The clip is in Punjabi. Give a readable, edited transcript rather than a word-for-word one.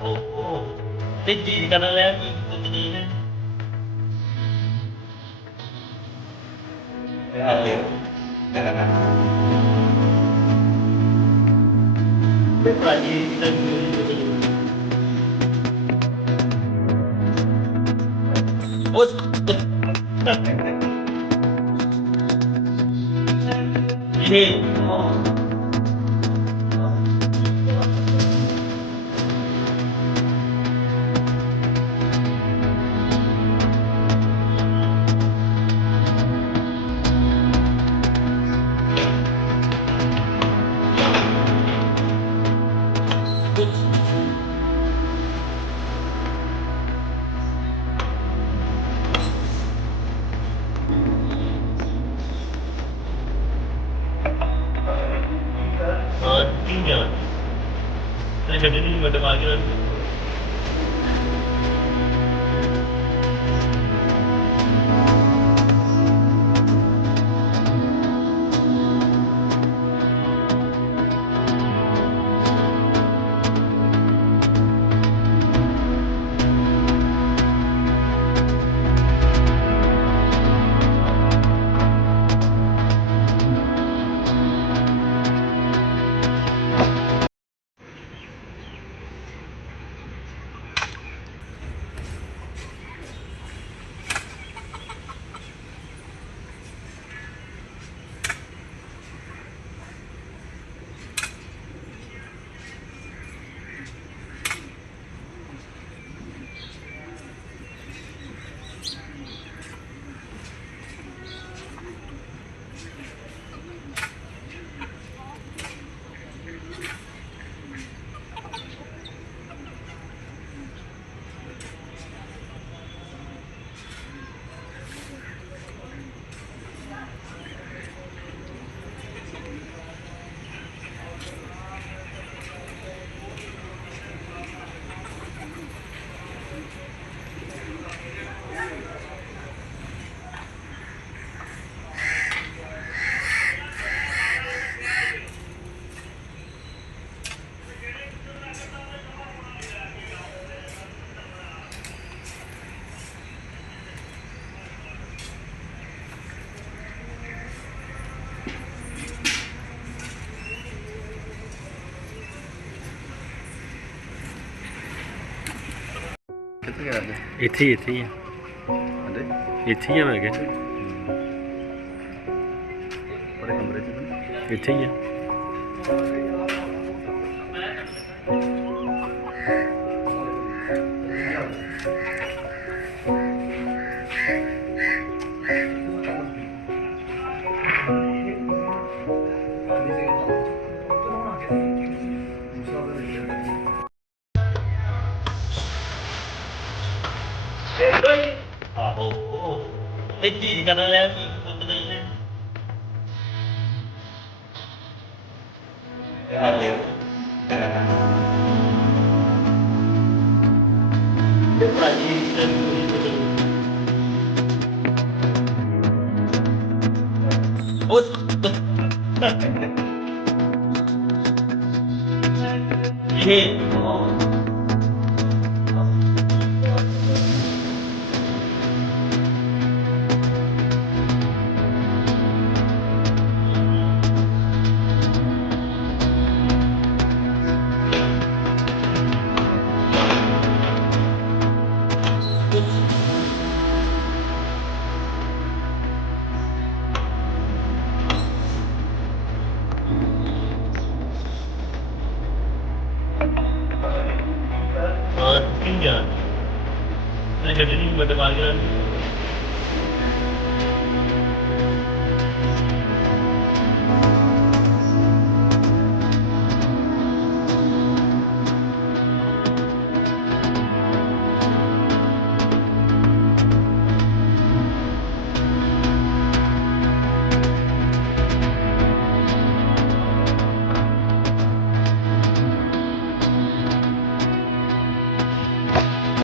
ਆਹੋ ਤੇ ਜੀ ਕਰਨ ਲਿਆ ਕੀ ਕੁਝ ਨਹੀਂ ਹੈ ਤੇ ਭਾਜੀ ਦਾ ਉਸ ਇਹ ਠੀਕ ਹੈ ਤੇ ਗੱਡੀ ਨਹੀਂ ਮਟਵਾ ਕੇ ਕਿੱਥੇ ਗਿਆ ਅੱਜ? ਇੱਥੇ ਹੀ ਆ ਹਾਂਜੀ ਇੱਥੇ ਹੀ ਆ ਮੈਂ ਕਿਹਾ ਬੜੇ ਕਮਰੇ 'ਚ ਨਾ ਇੱਥੇ ਹੀ ਆ ਆਹੋ ਤੇ ਜੀ ਕਰਨ ਲਿਆ ਕੀ ਕੁਝ ਨਹੀਂ ਹੈ ਤੇ ਭਾਜੀ ਦਾ ਉਸ ਇਹ ਠੀਕ ਹੈ ਤੇ ਗੱਡੀ ਨਹੀਂ ਮਟਵਾ ਕੇ